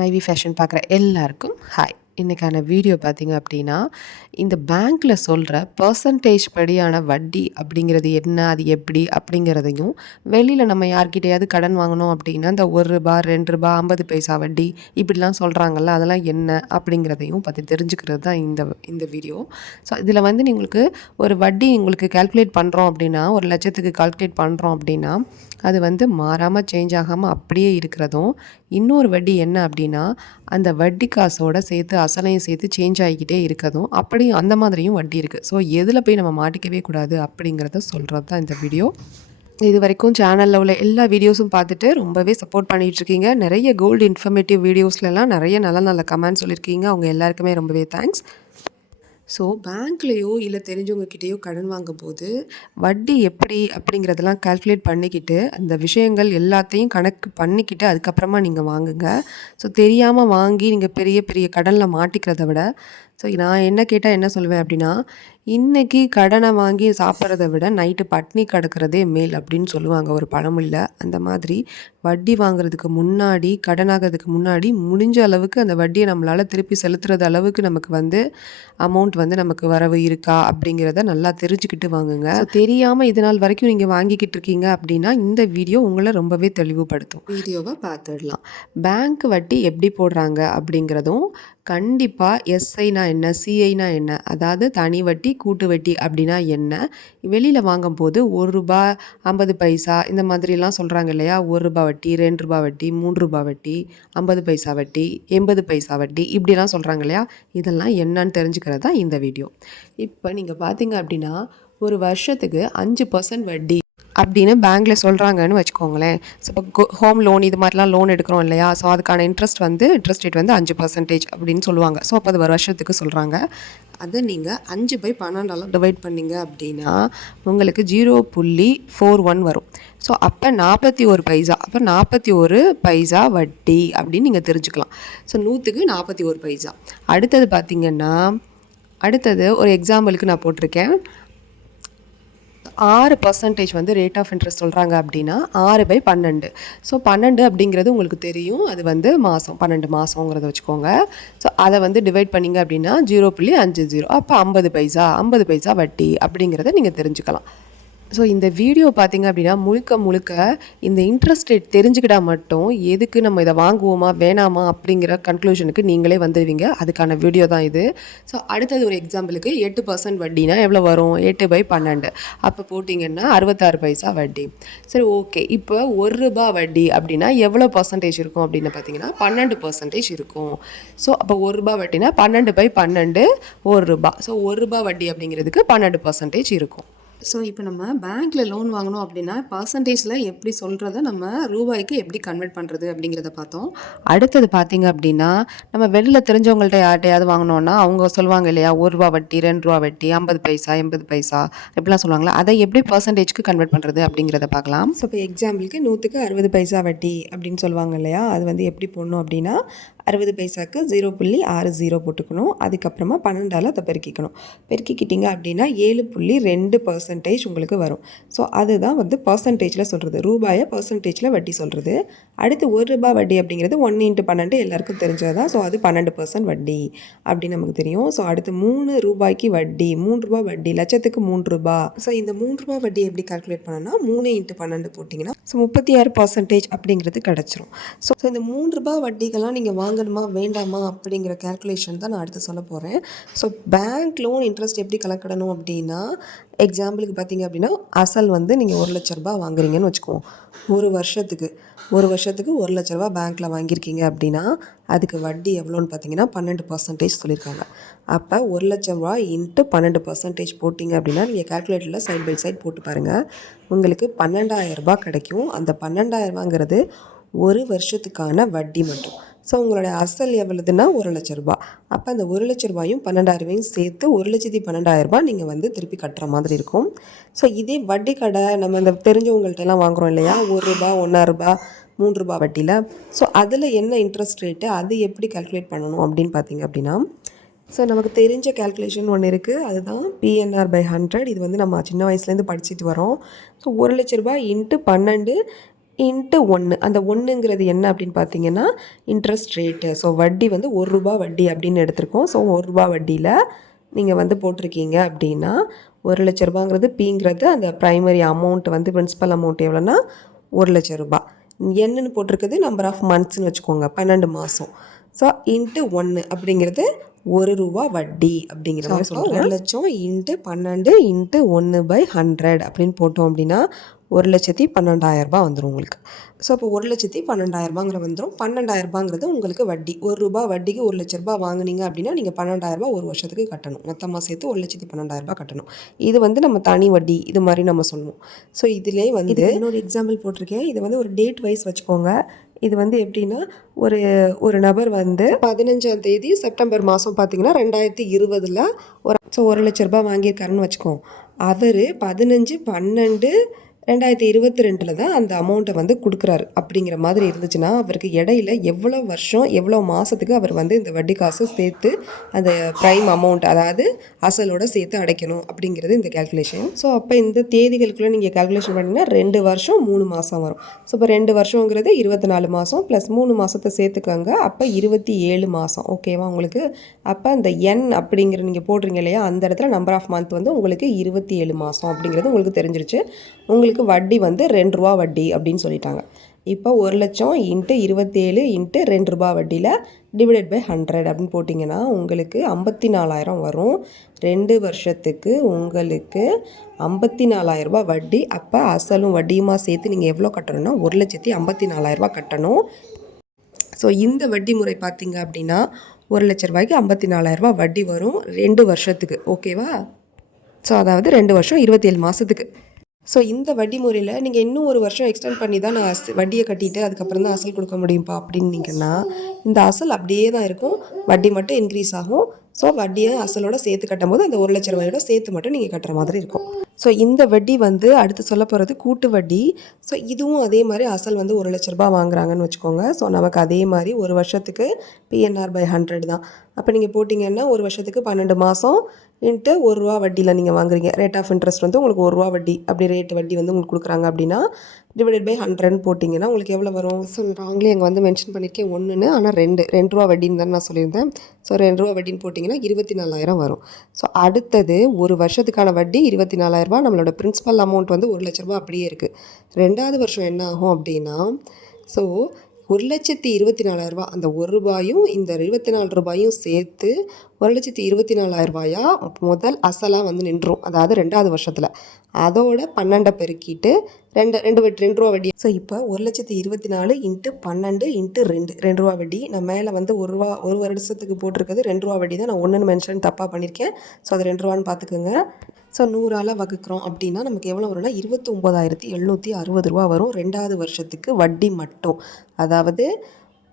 மைவி ஃபேஷன் பார்க்குற எல்லாருக்கும் ஹாய். இன்றைக்கான வீடியோ பார்த்திங்க அப்படின்னா, இந்த பேங்க்கில் சொல்கிற பர்சன்டேஜ் படியான வட்டி அப்படிங்கிறது என்ன, அது எப்படி அப்படிங்கிறதையும், வெளியில் நம்ம யார்கிட்டையாவது கடன் வாங்கினோம் அப்படின்னா இந்த ₹1 ₹2 50 பைசா வட்டி இப்படிலாம் சொல்கிறாங்கல்ல, அதெல்லாம் என்ன அப்படிங்கிறதையும் பற்றி தெரிஞ்சுக்கிறது தான் இந்த வீடியோ. ஸோ இதில் வந்து உங்களுக்கு ஒரு வட்டி உங்களுக்கு கால்குலேட் பண்ணுறோம் அப்படின்னா, 1,00,000க்கு கால்குலேட் பண்ணுறோம் அப்படின்னா, அது வந்து மாறாமல் சேஞ்ச் ஆகாமல் அப்படியே இருக்கிறதும், இன்னொரு வட்டி என்ன அப்படின்னா, அந்த வட்டி காசோட சேர்த்து அசலையும் சேர்த்து சேஞ்ச் ஆகிக்கிட்டே இருக்கதும், அப்படியும் அந்த மாதிரியும் வட்டி இருக்குது. ஸோ எதில் போய் நம்ம மாட்டிக்கவே கூடாது அப்படிங்கிறத சொல்கிறது தான் இந்த வீடியோ. இது வரைக்கும் சேனலில் உள்ள எல்லா வீடியோஸும் பார்த்துட்டு ரொம்பவே சப்போர்ட் பண்ணிகிட்ருக்கீங்க. நிறைய கோல்டு இன்ஃபர்மேட்டிவ் வீடியோஸ்லலாம் நிறைய நல்ல நல்ல கமெண்ட் சொல்லியிருக்கீங்க. அவங்க எல்லாருக்குமே ரொம்பவே தேங்க்ஸ். ஸோ பேங்க்லேயோ இல்லை தெரிஞ்சவங்கக்கிட்டேயோ கடன் வாங்கும்போது வட்டி எப்படி அப்படிங்கிறதெல்லாம் கால்குலேட் பண்ணிக்கிட்டு அந்த விஷயங்கள் எல்லாத்தையும் கணக்கு பண்ணிக்கிட்டு அதுக்கப்புறமா நீங்கள் வாங்குங்க. ஸோ தெரியாமல் வாங்கி நீங்கள் பெரிய பெரிய கடனில் மாட்டிக்கிறத விட, ஸோ நான் என்ன கேட்டால் என்ன சொல்லுவேன் அப்படின்னா, இன்றைக்கி கடனை வாங்கி சாப்பிட்றத விட நைட்டு பட்னி கிடக்கிறதே மேல் அப்படின்னு சொல்லுவாங்க ஒரு பழமொழியில். அந்த மாதிரி வட்டி வாங்குறதுக்கு முன்னாடி, கடனாகிறதுக்கு முன்னாடி முடிஞ்ச அளவுக்கு அந்த வட்டியை நம்மளால் திருப்பி செலுத்துறது அளவுக்கு நமக்கு வந்து அமௌண்ட் வந்து நமக்கு வரவு இருக்கா அப்படிங்கிறத நல்லா தெரிஞ்சுக்கிட்டு வாங்குங்க. தெரியாமல் இது நாள் வரைக்கும் நீங்கள் வாங்கிக்கிட்டு இருக்கீங்க அப்படின்னா இந்த வீடியோ உங்களை ரொம்பவே தெளிவுபடுத்தும். வீடியோவை பார்த்துடலாம். பேங்க் வட்டி எப்படி போடுறாங்க அப்படிங்கிறதும், கண்டிப்பாக எஸ்ஐனா என்ன, சிஐனா என்ன, அதாவது தனி வட்டி கூட்டு வட்டி அப்படின்னா என்ன, வெளியில் வாங்கும்போது ₹1 50 பைசா இந்த மாதிரிலாம் சொல்கிறாங்க இல்லையா, ₹1 வட்டி, ₹2 வட்டி, ₹3 வட்டி, 50 பைசா வட்டி, 80 பைசா வட்டி இப்படிலாம் சொல்கிறாங்க இல்லையா, இதெல்லாம் என்னன்னு தெரிஞ்சுக்கிறது தான் இந்த வீடியோ. இப்போ நீங்கள் பார்த்தீங்க அப்படின்னா ஒரு வருஷத்துக்கு 5% வட்டி அப்படின்னு பேங்க்கில் சொல்கிறாங்கன்னு வச்சுக்கோங்களேன். ஸோ இப்போ ஹோம் லோன் இது மாதிரிலாம் லோன் எடுக்கிறோம் இல்லையா, ஸோ அதுக்கான இன்ட்ரெஸ்ட் ரேட் வந்து 5% அப்படின்னு சொல்லுவாங்க. ஸோ அப்போ அது ஒரு வருஷத்துக்கு சொல்கிறாங்க. அதை நீங்கள் 5/12 டிவைட் பண்ணிங்க அப்படின்னா உங்களுக்கு 0.41 வரும். ஸோ அப்போ 41 பைசா, அப்போ 41 பைசா வட்டி அப்படின்னு நீங்கள் தெரிஞ்சுக்கலாம். ஸோ 100க்கு 41 பைசா. அடுத்தது பார்த்திங்கன்னா, அடுத்தது ஒரு எக்ஸாம்பிளுக்கு நான் போட்டிருக்கேன். 6% வந்து ரேட் ஆஃப் இன்ட்ரெஸ்ட் சொல்கிறாங்க அப்படின்னா 6/12. ஸோ 12 அப்படிங்கிறது உங்களுக்கு தெரியும், அது வந்து மாதம் 12 மாதங்கிறத வச்சுக்கோங்க. ஸோ அதை வந்து டிவைட் பண்ணிங்க அப்படின்னா 0.50, அப்போ 50 பைசா வட்டி அப்படிங்கிறத நீங்கள் தெரிஞ்சுக்கலாம். ஸோ இந்த வீடியோ பார்த்திங்க அப்படின்னா முழுக்க இந்த இன்ட்ரெஸ்ட் ரேட் தெரிஞ்சுக்கிட்டால் மட்டும் எதுக்கு நம்ம இதை வாங்குவோமா வேணாமா அப்படிங்கிற கன்க்ளூஷனுக்கு நீங்களே வந்துடுவீங்க. அதுக்கான வீடியோ தான் இது. ஸோ அடுத்தது ஒரு எக்ஸாம்பிளுக்கு 8% வட்டினா எவ்வளோ வரும், 8/12 அப்போ போட்டிங்கன்னா 66 பைசா வட்டி. சரி, ஓகே. இப்போ ₹1 வட்டி அப்படின்னா எவ்வளோ பர்சன்டேஜ் இருக்கும் அப்படின்னு பார்த்தீங்கன்னா 12% இருக்கும். ஸோ அப்போ ₹1 வட்டினா 12/12 ₹1. ஸோ ₹1 வட்டி அப்படிங்கிறதுக்கு 12% இருக்கும். ஸோ இப்போ நம்ம பேங்க்கில் லோன் வாங்கினோம் அப்படின்னா பர்சன்டேஜில் எப்படி சொல்கிறத நம்ம ரூபாய்க்கு எப்படி கன்வெர்ட் பண்ணுறது அப்படிங்கிறத பார்த்தோம். அடுத்தது பார்த்திங்க அப்படின்னா, நம்ம வெளியில் தெரிஞ்சவங்கள்ட்ட யார்கிட்டையாவது வாங்கினோன்னா அவங்க சொல்லுவாங்க இல்லையா, ₹1 வட்டி, ₹2 வட்டி, 50 பைசா, 80 பைசா இப்படிலாம் சொல்லுவாங்களா, அதை எப்படி பர்சன்டேஜ்க்கு கன்வெர்ட் பண்ணுறது அப்படிங்கிறத பார்க்கலாம். ஸோ இப்போ எக்ஸாம்பிளுக்கு 100க்கு 60 பைசா வட்டி அப்படின்னு சொல்லுவாங்க இல்லையா, அது வந்து எப்படி போடணும் அப்படின்னா 60 பைசாவுக்கு 0.60 போட்டுக்கணும். அதுக்கப்புறமா 12ஆல் அதை பெருக்கிக்கிட்டிங்க அப்படின்னா 7.2% உங்களுக்கு வரும். ஸோ அதுதான் வந்து பர்சன்டேஜில் சொல்கிறது, ரூபாயை பர்சன்டேஜில் வட்டி சொல்கிறது. அடுத்து ₹1 வட்டி அப்படிங்கிறது 1x12 எல்லாருக்கும் தெரிஞ்சது தான். ஸோ அது 12% வட்டி அப்படின்னு நமக்கு தெரியும். ஸோ அடுத்து ₹3 வட்டி, ₹3 வட்டி, லட்சத்துக்கு ₹3. ஸோ இந்த ₹3 வட்டி எப்படி கால்குலேட் பண்ணோன்னா 3x12 போட்டிங்கன்னா ஸோ 36% அப்படிங்கிறது கிடச்சிரும். ஸோ இந்த ₹3 வட்டிகள்லாம் நீங்கள் வாங்கணுமா வேண்டாமா அப்படிங்கிற கேல்குலேஷன் தான் நான் அடுத்து சொல்ல போகிறேன். ஸோ பேங்க் லோன் இன்ட்ரெஸ்ட் எப்படி கணக்கிடணும் அப்படின்னா, எக்ஸாம்பிளுக்கு பார்த்தீங்க அப்படின்னா அசல் வந்து நீங்கள் ₹1,00,000 வாங்குறீங்கன்னு வச்சுக்குவோம். ஒரு வருஷத்துக்கு ₹1,00,000 பேங்க்கில் வாங்கியிருக்கீங்க அப்படின்னா அதுக்கு வட்டி எவ்வளோன்னு பார்த்தீங்கன்னா 12% சொல்லியிருக்காங்க. அப்போ ₹1,00,000 இன்ட்டு 12% போட்டிங்க அப்படின்னா நீங்கள் கேல்குலேட்டரில் சைட் பை சைட் போட்டு பாருங்கள், உங்களுக்கு ₹12,000 கிடைக்கும். அந்த ₹12,000ங்கிறது ஒரு வருஷத்துக்கான வட்டி மட்டும். ஸோ உங்களோட அசல் எவ்வளோதுன்னா ₹1,00,000. அப்போ அந்த ₹1,00,000யும் 12,000 சேர்த்து ₹1,12,000 நீங்கள் வந்து திருப்பி கட்டுற மாதிரி இருக்கும். ஸோ இதே வட்டி கடை நம்ம இந்த தெரிஞ்சவங்கள்ட்டெல்லாம் வாங்குகிறோம் இல்லையா, ₹1, ₹1.5, ₹3 வட்டியில். ஸோ அதில் என்ன இன்ட்ரெஸ்ட் ரேட்டு, அது எப்படி கால்குலேட் பண்ணணும் அப்படின்னு பார்த்தீங்க அப்படின்னா, ஸோ நமக்கு தெரிஞ்ச கேல்குலேஷன் ஒன்று இருக்குது, அதுதான் PNR/100. இது வந்து நம்ம சின்ன வயசுலேருந்து படிச்சுட்டு வரோம். So ₹1,00,000 into 12 into 1. அந்த 1ங்கிறது என்ன அப்படின்னு பார்த்தீங்கன்னா இன்ட்ரெஸ்ட் ரேட்டு. ஸோ வட்டி வந்து ரூ. 1 வட்டி அப்படின்னு எடுத்திருக்கோம். ஸோ ரூ. 1 வட்டியில் நீங்கள் வந்து போட்டிருக்கீங்க அப்படின்னா ரூ. 1,00,000ங்கிறது பிங்கிறது அந்த ப்ரைமரி அமௌண்ட் வந்து பிரின்சிபல் அமௌண்ட் எவ்வளோன்னா ரூ. 1,00,000. என்னன்னு போட்டிருக்குது நம்பர் ஆஃப் மந்த்ஸ்னு வச்சுக்கோங்க, 12 மாதம். ஸோ இன்ட்டு 1 அப்படிங்கிறது ரூ. 1 வட்டி அப்படிங்கிற மாதிரி சொல்கிறேன். 1,00,000 இன்ட்டு 12 இன்ட்டு 1/100 அப்படின்னு போட்டோம் அப்படின்னா 1,12,000 வந்துடும் உங்களுக்கு. ஸோ அப்போ 1,12,000 வந்துடும். 12,000 உங்களுக்கு வட்டி. ரூ. 1 வட்டிக்கு ரூ. 1,00,000 வாங்குனீங்க அப்படின்னா நீங்கள் 12,000 ஒரு வருஷத்துக்கு கட்டணும். மொத்தமாக சேர்த்து 1,12,000 கட்டணும். இது வந்து நம்ம தனி வட்டி இது மாதிரி நம்ம சொல்லுவோம். ஸோ இதிலே வந்து இன்னொரு எக்ஸாம்பிள் போட்டிருக்கேன். இது வந்து ஒரு டேட் வைஸ் வச்சுக்கோங்க. இது வந்து எப்படின்னா ஒரு நபர் வந்து 15ஆம் தேதி செப்டம்பர் மாதம் பார்த்தீங்கன்னா 2020 1,00,000 வாங்கியிருக்காருன்னு வச்சுக்கோம். அவர் 15/12/2022 தான் அந்த அமௌண்ட்டை வந்து கொடுக்குறாரு. அப்படிங்கிற மாதிரி இருந்துச்சுன்னா அவருக்கு இடையில எவ்வளோ வருஷம் எவ்வளோ மாதத்துக்கு அவர் வந்து இந்த வட்டி காசு சேர்த்து அந்த ப்ரைம் அமௌண்ட் அதாவது அசலோட சேர்த்து அடைக்கணும் அப்படிங்கிறது இந்த கேல்குலேஷன். ஸோ அப்போ இந்த தேதிகளுக்குள்ளே நீங்கள் கேல்குலேஷன் பண்ணிங்கன்னா 2 வருஷம் 3 மாதம் வரும். ஸோ இப்போ 2 வருஷங்கிறது 24 மாதம் ப்ளஸ் 3 மாதத்தை சேர்த்துக்கோங்க. அப்போ 27 மாதம். ஓகேவா உங்களுக்கு? அப்போ அந்த என் அப்படிங்கிற நீங்கள் போடுறீங்க இல்லையா, அந்த இடத்துல நம்பர் ஆஃப் மந்த் வந்து உங்களுக்கு 27 மாதம் அப்படிங்கிறது உங்களுக்கு தெரிஞ்சிருச்சு. உங்களுக்கு வட்டி வந்து ரூ. 2 வட்டி அப்படின்னு சொல்லிட்டாங்க. இப்போ 1,00,000 இன்ட்டு 27 இன்ட்டு ரூ. 2 வட்டியில் டிவைடட் பை 100 அப்படின்னு போட்டிங்கன்னா உங்களுக்கு 54,000 வரும். 2 வருஷத்துக்கு உங்களுக்கு 54,000 வட்டி. அப்போ அசலும் வட்டியுமா சேர்த்து நீங்கள் எவ்வளோ கட்டணும்னா 1,54,000 கட்டணும். ஸோ இந்த வட்டி முறை பார்த்தீங்க அப்படின்னா 1,00,000 54,000 வட்டி வரும் 2 வருஷத்துக்கு. ஓகேவா? ஸோ அதாவது 2 வருஷம் 27 மாதத்துக்கு. ஸோ இந்த வட்டி முறையில் நீங்கள் இன்னும் ஒரு வருஷம் எக்ஸ்டெண்ட் பண்ணி தான் நான் வட்டியை கட்டிட்டு அதுக்கப்புறம் தான் அசல் கொடுக்க முடியும்ப்பா அப்படின்னீங்கன்னா இந்த அசல் அப்படியே தான் இருக்கும், வட்டி மட்டும் இன்க்ரீஸ் ஆகும். ஸோ வட்டியை அசலோட சேர்த்து கட்டும் போது அந்த 1,00,000 சேர்த்து மட்டும் நீங்கள் கட்டுற மாதிரி இருக்கும். ஸோ இந்த வட்டி வந்து அடுத்து சொல்ல போகிறது கூட்டு வட்டி. ஸோ இதுவும் அதே மாதிரி அசல் வந்து 1,00,000 வாங்குறாங்கன்னு வச்சுக்கோங்க. ஸோ நமக்கு அதே மாதிரி ஒரு வருஷத்துக்கு PNR/100 தான். அப்போ நீங்கள் போட்டிங்கன்னா ஒரு வருஷத்துக்கு 12 மாதம் இன்ட்டு ரூ. 1 வட்டியில் நீங்கள் வாங்குறீங்க. ரேட் ஆஃப் இன்ட்ரெஸ்ட் வந்து உங்களுக்கு ரூ. 1 வட்டி அப்படி ரேட் வட்டி வந்து உங்களுக்கு கொடுக்குறாங்க அப்படின்னா டிவைடட் பை 100 போட்டிங்கன்னா உங்களுக்கு எவ்வளோ வரும்? ஸோ ராங்லி அங்கே வந்து மென்ஷன் பண்ணியிருக்கேன் 1ன்னு, ஆனால் 2 ரூபா வட்டின்னு தான் நான் சொல்லியிருந்தேன். ஸோ 2 ரூபா வட்டின்னு போட்டிங்கன்னா 24,000 வரும். ஸோ அடுத்தது ஒரு வருஷத்துக்கான வட்டி 24,000. நம்மளோட பிரின்சிபல் அமௌண்ட் வந்து 1,00,000 அப்படியே இருக்குது. 2வது வருஷம் என்ன ஆகும் அப்படின்னா ஸோ 1,24,000 அந்த ரூபாயும் இந்த 24 ரூபாயும் சேர்த்து 1,24,000 முதல் அசலாக வந்து நின்றும். அதாவது 2வது வருஷத்தில் அதோட 12 பெருக்கிட்டு 2 ரூபா வட்டி. ஸோ இப்போ 1,24,000 இன்ட்டு 12 இன்ட்டு 2 ரூபா வட்டி. நான் மேலே வந்து ஒரு வருஷத்துக்கு போட்டிருக்கிறது 2 ரூபா வட்டி தான். நான் 1ன்னு மென்ஷன் தப்பாக பண்ணியிருக்கேன். ஸோ அது 2 ரூபான்னு பார்த்துக்கோங்க. ஸோ 100ஆல் வகுக்கிறோம் அப்படின்னா நமக்கு எவ்வளோ வரும்னா 29,760 வரும் 2வது வருஷத்துக்கு வட்டி மட்டும். அதாவது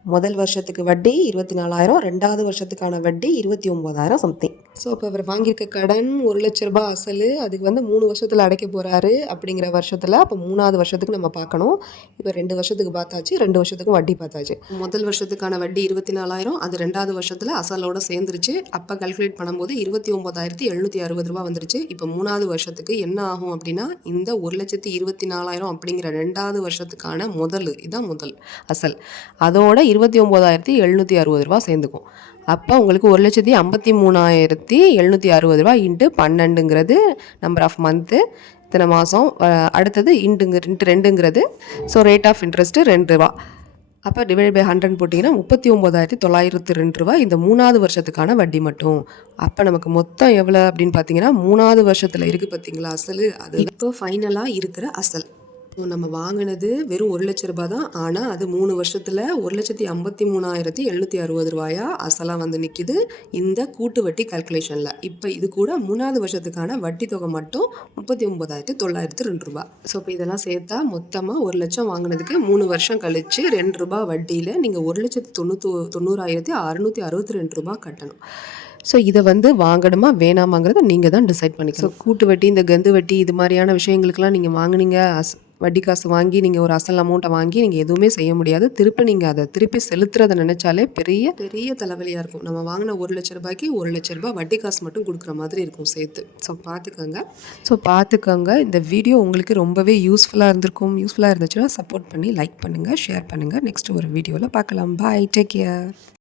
முதல் வருஷத்துக்கு வட்டி 24,000, 2வது வருஷத்துக்கான வட்டி 29,000 சம்திங். ஸோ இப்போ அவர் வாங்கியிருக்க கடன் 1,00,000 அசல், அதுக்கு வந்து 3 வருஷத்தில் அடைக்க போகிறாரு அப்படிங்கிற வருஷத்தில் அப்போ 3வது வருஷத்துக்கு நம்ம பார்க்கணும். இப்போ 2 வருஷத்துக்கு பார்த்தாச்சு, 2 வருஷத்துக்கும் வட்டி பார்த்தாச்சு. முதல் வருஷத்துக்கான வட்டி 24,000, அது 2வது வருஷத்தில் அசலோடு சேர்ந்துருச்சு. அப்போ கல்குலேட் பண்ணும்போது 29,760 வந்துருச்சு. இப்போ 3வது வருஷத்துக்கு என்ன ஆகும் அப்படின்னா இந்த 1,24,000 அப்படிங்கிற 2வது வருஷத்துக்கான இதுதான் முதல் அசல், அதோட 29,760 சேர்ந்துக்கும். அப்போ உங்களுக்கு 1,53,760 இன்ட்டு 12ங்கிறது நம்பர் ஆஃப் மந்த்து, இத்தனை மாதம். அடுத்தது இன்ட்டு 2ங்கிறது ஸோ ரேட் ஆஃப் இன்ட்ரெஸ்ட்டு 2 ரூபா. அப்போ டிவைட் பை 100 போட்டிங்கன்னா 39,902 இந்த 3வது வருஷத்துக்கான வட்டி மட்டும். அப்போ நமக்கு மொத்தம் எவ்வளோ அப்படின்னு பார்த்தீங்கன்னா 3வது வருஷத்தில் இருக்குது பார்த்தீங்களா அசல், அது இப்போ ஃபைனலாக இருக்கிற அசல். ஸோ நம்ம வாங்கினது வெறும் 1,00,000 தான். ஆனால் அது 3 வருஷத்தில் 1,53,760 அசலாக வந்து நிற்கிது இந்த கூட்டு வட்டி கால்குலேஷனில். இப்போ இது கூட 3வது வருஷத்துக்கான வட்டி தொகை மட்டும் 39,902. ஸோ இப்போ இதெல்லாம் சேர்த்தா மொத்தமாக 1,00,000 வாங்கினதுக்கு 3 வருஷம் கழித்து 2 ரூபா வட்டியில் நீங்கள் 1,90,662 கட்டணும். ஸோ இதை வந்து வாங்கணுமா வேணாமாங்கிறத நீங்கள் தான் டிசைட் பண்ணிக்கலாம். ஸோ கூட்டு வட்டி இந்த கந்து வட்டி இது மாதிரியான விஷயங்களுக்கெல்லாம் நீங்கள் வட்டி காசு வாங்கி நீங்கள் ஒரு அசல் அமௌண்ட்டை வாங்கி நீங்கள் எதுவுமே செய்ய முடியாது. நீங்கள் அதை திருப்பி செலுத்துறதை நினச்சாலே பெரிய பெரிய தலைவலியாக இருக்கும். நம்ம வாங்கின ₹1,00,000க்கு ₹1,00,000 வட்டி காசு மட்டும் கொடுக்குற மாதிரி இருக்கும் சேர்த்து. பார்த்துக்கோங்க. இந்த வீடியோ உங்களுக்கு ரொம்பவே யூஸ்ஃபுல்லாக இருந்துச்சுன்னா சப்போர்ட் பண்ணி லைக் பண்ணுங்கள், ஷேர் பண்ணுங்கள். நெக்ஸ்ட் ஒரு வீடியோவில் பார்க்கலாம். பாய், டேக் கேர்.